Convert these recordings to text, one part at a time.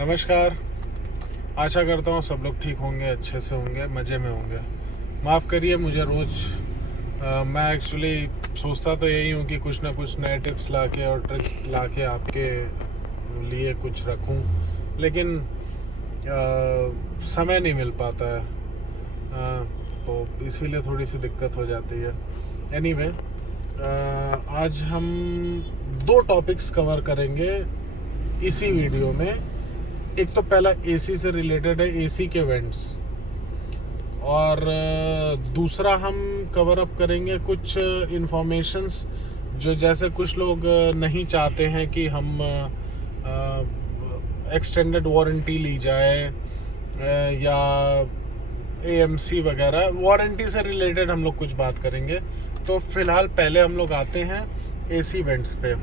नमस्कार। आशा करता हूँ सब लोग ठीक होंगे, अच्छे से होंगे, मज़े में होंगे। माफ़ करिए मुझे रोज़ मैं एक्चुअली सोचता तो यही हूँ कि कुछ ना कुछ नए टिप्स लाके और ट्रिक्स लाके आपके लिए कुछ रखूँ, लेकिन समय नहीं मिल पाता है। तो इसीलिए थोड़ी सी दिक्कत हो जाती है। एनीवे, आज हम 2 टॉपिक्स कवर करेंगे इसी वीडियो में। एक तो पहला एसी से रिलेटेड है, एसी के वेंट्स, और दूसरा हम कवर अप करेंगे कुछ इंफॉर्मेशंस जो जैसे कुछ लोग नहीं चाहते हैं कि हम एक्सटेंडेड वारंटी ली जाए या एएमसी वगैरह, वारंटी से रिलेटेड हम लोग कुछ बात करेंगे। तो फिलहाल पहले हम लोग आते हैं एसी वेंट्स पे।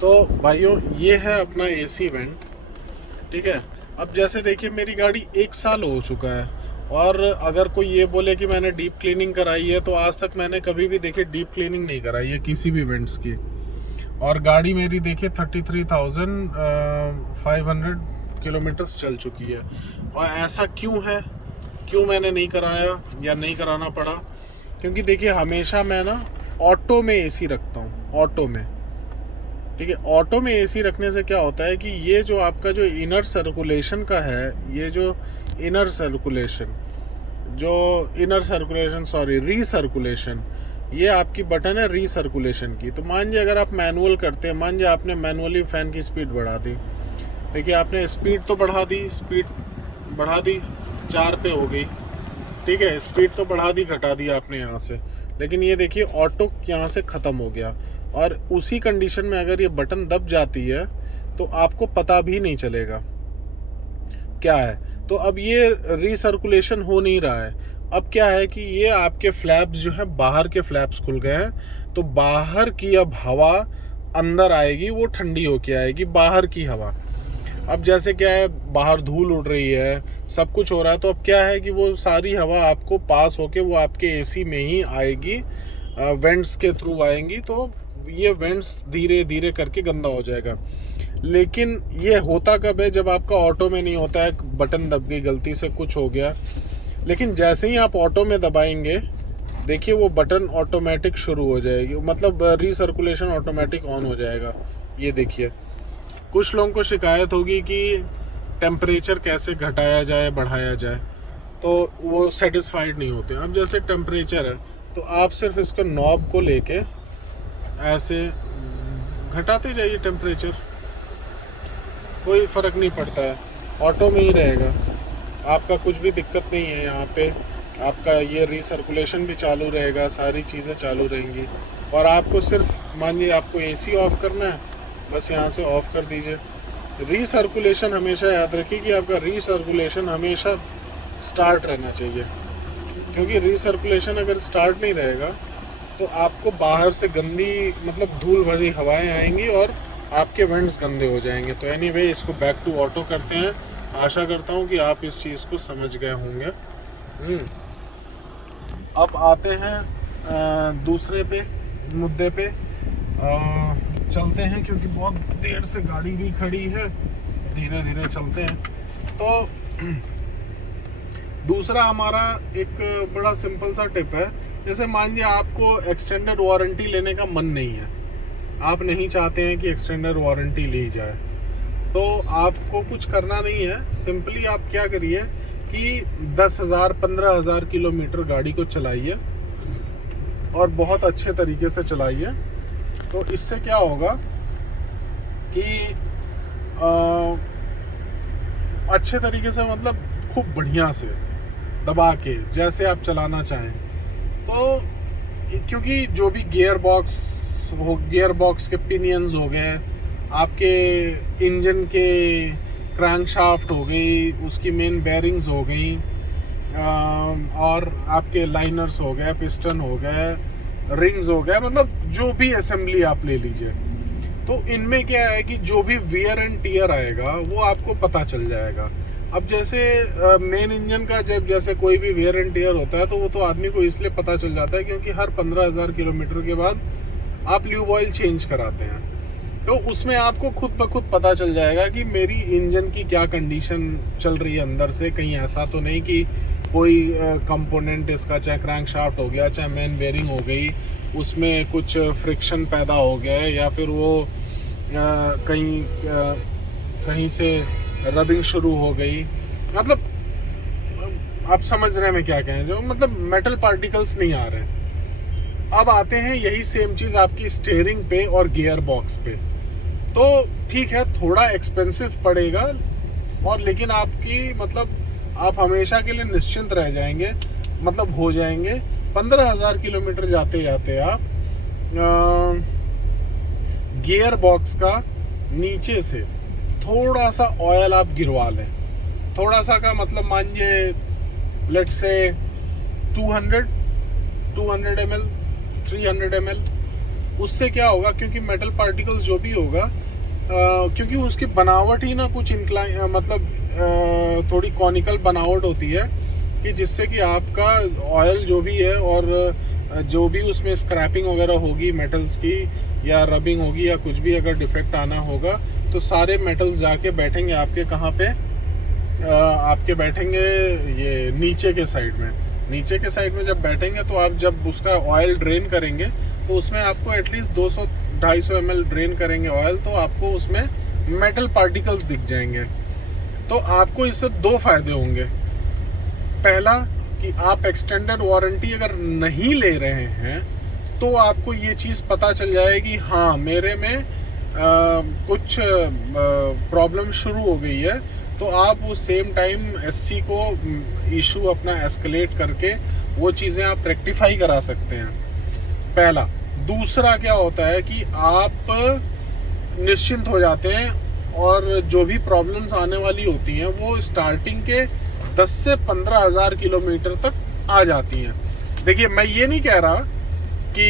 तो भाइयों, ये है अपना एसी वेंट, ठीक है। अब जैसे देखिए, मेरी गाड़ी 1 साल हो चुका है, और अगर कोई ये बोले कि मैंने डीप क्लीनिंग कराई है, तो आज तक मैंने कभी भी देखिए डीप क्लीनिंग नहीं कराई है किसी भी वेंट्स की। और गाड़ी मेरी देखिए 33,500 किलोमीटर्स चल चुकी है। और ऐसा क्यों है, क्यों मैंने नहीं कराया या नहीं कराना पड़ा? क्योंकि देखिए, हमेशा मैं ना ऑटो में एसी रखता हूँ, ऑटो में, ठीक है। ऑटो में एसी रखने से क्या होता है कि ये जो आपका जो इनर सर्कुलेशन का है, ये जो रीसर्कुलेशन, ये आपकी बटन है रीसर्कुलेशन की। तो मान लीजिए अगर आप मैनुअल करते हैं, मान लीजिए आपने मैनुअली फ़ैन की स्पीड बढ़ा दी, देखिए आपने स्पीड तो बढ़ा दी, 4 पे हो गई, ठीक है। स्पीड तो बढ़ा दी, घटा दी आपने यहाँ से, लेकिन ये देखिए ऑटो यहाँ से ख़त्म हो गया। और उसी कंडीशन में अगर ये बटन दब जाती है तो आपको पता भी नहीं चलेगा क्या है। तो अब ये रीसर्कुलेशन हो नहीं रहा है। अब क्या है कि ये आपके फ्लैप्स जो है, बाहर के फ्लैप्स खुल गए हैं, तो बाहर की अब हवा अंदर आएगी, वो ठंडी होके आएगी, बाहर की हवा। अब जैसे क्या है, बाहर धूल उड़ रही है, सब कुछ हो रहा है, तो अब क्या है कि वो सारी हवा आपको पास होके वो आपके एसी में ही आएगी, वेंट्स के थ्रू आएंगी। तो ये वेंट्स धीरे धीरे करके गंदा हो जाएगा। लेकिन ये होता कब है? जब आपका ऑटो में नहीं होता है, बटन दब गई, गलती से कुछ हो गया। लेकिन जैसे ही आप ऑटो में दबाएंगे, देखिए वो बटन ऑटोमेटिक शुरू हो जाएगी, मतलब रीसर्कुलेशन ऑटोमेटिक ऑन हो जाएगा। ये देखिए, कुछ लोगों को शिकायत होगी कि टेम्परेचर कैसे घटाया जाए, बढ़ाया जाए, तो वो सेटिस्फाइड नहीं होते। अब जैसे टेम्परेचर है, तो आप सिर्फ इसको नॉब को लेके ऐसे घटाते जाइए टेम्परेचर, कोई फ़र्क नहीं पड़ता है, ऑटो में ही रहेगा, आपका कुछ भी दिक्कत नहीं है। यहाँ पे आपका ये रीसर्कुलेशन भी चालू रहेगा, सारी चीज़ें चालू रहेंगी। और आपको सिर्फ मानिए आपको एसी ऑफ़ करना है, बस यहाँ से ऑफ़ कर दीजिए। रीसर्कुलेशन हमेशा याद रखिए कि आपका रीसर्कुलेशन हमेशा स्टार्ट रहना चाहिए, क्योंकि रीसर्कुलेशन अगर स्टार्ट नहीं रहेगा तो आपको बाहर से गंदी, मतलब धूल भरी हवाएं आएंगी और आपके वेंट्स गंदे हो जाएंगे। तो एनीवे, इसको बैक टू ऑटो करते हैं। आशा करता हूँ कि आप इस चीज़ को समझ गए होंगे। अब आते हैं दूसरे पे मुद्दे पे चलते हैं, क्योंकि बहुत देर से गाड़ी भी खड़ी है, धीरे धीरे चलते हैं। तो दूसरा हमारा एक बड़ा सिंपल सा टिप है। जैसे मान लीजिए आपको एक्सटेंडेड वारंटी लेने का मन नहीं है, आप नहीं चाहते हैं कि एक्सटेंडेड वारंटी ली जाए, तो आपको कुछ करना नहीं है। सिंपली आप क्या करिए कि 10,000 15,000 किलोमीटर गाड़ी को चलाइए, और बहुत अच्छे तरीके से चलाइए। तो इससे क्या होगा कि अच्छे तरीके से, मतलब खूब बढ़िया से दबा के, जैसे आप चलाना चाहें। तो क्योंकि जो भी गियर बॉक्स के पिनियंस हो गए, आपके इंजन के क्रैंकशाफ्ट हो गई, उसकी मेन बेयरिंग्स हो गई, और आपके लाइनर्स हो गए, पिस्टन हो गए, रिंग्स हो गए, मतलब जो भी असेंबली आप ले लीजिए, तो इनमें क्या है कि जो भी वियर एंड टियर आएगा वो आपको पता चल जाएगा। अब जैसे मेन इंजन का जब जैसे कोई भी वेयर एंड टियर होता है, तो वो तो आदमी को इसलिए पता चल जाता है क्योंकि हर 15,000 किलोमीटर के बाद आप ल्यूब ऑयल चेंज कराते हैं। तो उसमें आपको खुद ब खुद पता चल जाएगा कि मेरी इंजन की क्या कंडीशन चल रही है अंदर से। कहीं ऐसा तो नहीं कि कोई कंपोनेंट इसका, चाहे क्रैंकशाफ्ट हो गया, चाहे मेन बेयरिंग हो गई, उसमें कुछ फ्रिक्शन पैदा हो गया है, या फिर वो कहीं से रबिंग शुरू हो गई। मतलब आप समझ रहे हैं मैं क्या कहें, जो मतलब मेटल पार्टिकल्स नहीं आ रहे हैं। अब आते हैं यही सेम चीज़ आपकी स्टीयरिंग पे और गियर बॉक्स पे। तो ठीक है, थोड़ा एक्सपेंसिव पड़ेगा, और लेकिन आपकी मतलब आप हमेशा के लिए निश्चिंत रह जाएंगे, मतलब हो जाएंगे। 15,000 किलोमीटर जाते जाते आप गियर बॉक्स का नीचे से थोड़ा सा ऑयल आप गिरवा लें। थोड़ा सा का मतलब मानिए लेट्स से 200 ml, 300 ml। उससे क्या होगा, क्योंकि मेटल पार्टिकल्स जो भी होगा, क्योंकि उसकी बनावट ही ना कुछ इंक्लाइन, मतलब थोड़ी कॉनिकल बनावट होती है, कि जिससे कि आपका ऑयल जो भी है और जो भी उसमें स्क्रैपिंग वगैरह होगी मेटल्स की, या रबिंग होगी, या कुछ भी अगर डिफेक्ट आना होगा, तो सारे मेटल्स जाके बैठेंगे आपके कहाँ पे, आपके बैठेंगे ये नीचे के साइड में। नीचे के साइड में जब बैठेंगे तो आप जब उसका ऑयल ड्रेन करेंगे, तो उसमें आपको एटलीस्ट 200-250 ml ड्रेन करेंगे ऑयल, तो आपको उसमें मेटल पार्टिकल्स दिख जाएंगे। तो आपको इससे दो फायदे होंगे। पहला कि आप एक्सटेंडेड वारंटी अगर नहीं ले रहे हैं, तो आपको ये चीज़ पता चल जाएगी, हाँ मेरे में कुछ प्रॉब्लम शुरू हो गई है, तो आप वो सेम टाइम एससी को इशू अपना एस्केलेट करके वो चीज़ें आप रेक्टिफाई करा सकते हैं, पहला। दूसरा क्या होता है कि आप निश्चिंत हो जाते हैं, और जो भी प्रॉब्लम्स आने वाली होती हैं वो स्टार्टिंग के 10 से 15,000 किलोमीटर तक आ जाती हैं। देखिए, मैं ये नहीं कह रहा कि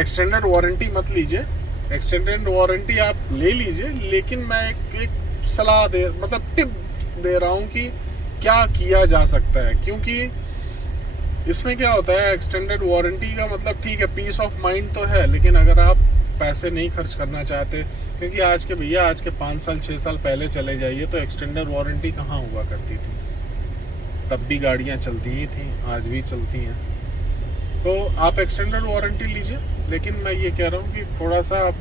एक्सटेंडेड वारंटी मत लीजिए, एक्सटेंडेड वारंटी आप ले लीजिए, लेकिन मैं एक सलाह मतलब टिप दे रहा हूँ कि क्या किया जा सकता है। क्योंकि इसमें क्या होता है, एक्सटेंडेड वारंटी का मतलब ठीक है, पीस ऑफ माइंड तो है, लेकिन अगर आप पैसे नहीं खर्च करना चाहते, क्योंकि आज के 5 साल 6 साल पहले चले जाइए तो एक्सटेंडेड वारंटी कहाँ हुआ करती थी, तब भी गाड़ियाँ चलती ही थी, आज भी चलती हैं। तो आप एक्सटेंडेड वारंटी लीजिए, लेकिन मैं ये कह रहा हूँ कि थोड़ा सा आप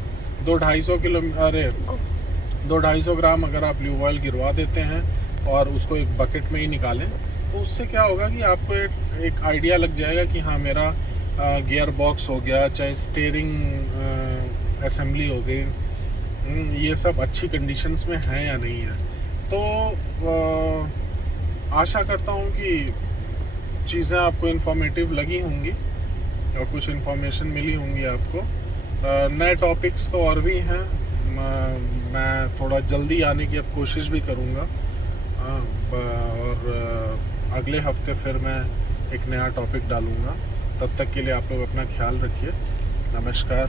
200-250 ग्राम अगर आप ल्यूब ऑयल गिरवा देते हैं और उसको एक बकेट में ही निकालें, तो उससे क्या होगा कि आपको एक आइडिया लग जाएगा कि हाँ मेरा गियर बॉक्स हो गया, चाहे स्टीयरिंग असेंबली हो गई, ये सब अच्छी कंडीशंस में है या नहीं है। तो आशा करता हूँ कि चीज़ें आपको इन्फॉर्मेटिव लगी होंगी और कुछ इन्फॉर्मेशन मिली होंगी आपको। नए टॉपिक्स तो और भी हैं, मैं थोड़ा जल्दी आने की अब कोशिश भी करूँगा, और अगले हफ्ते फिर मैं एक नया टॉपिक डालूँगा। तब तक के लिए आप लोग अपना ख्याल रखिए। नमस्कार।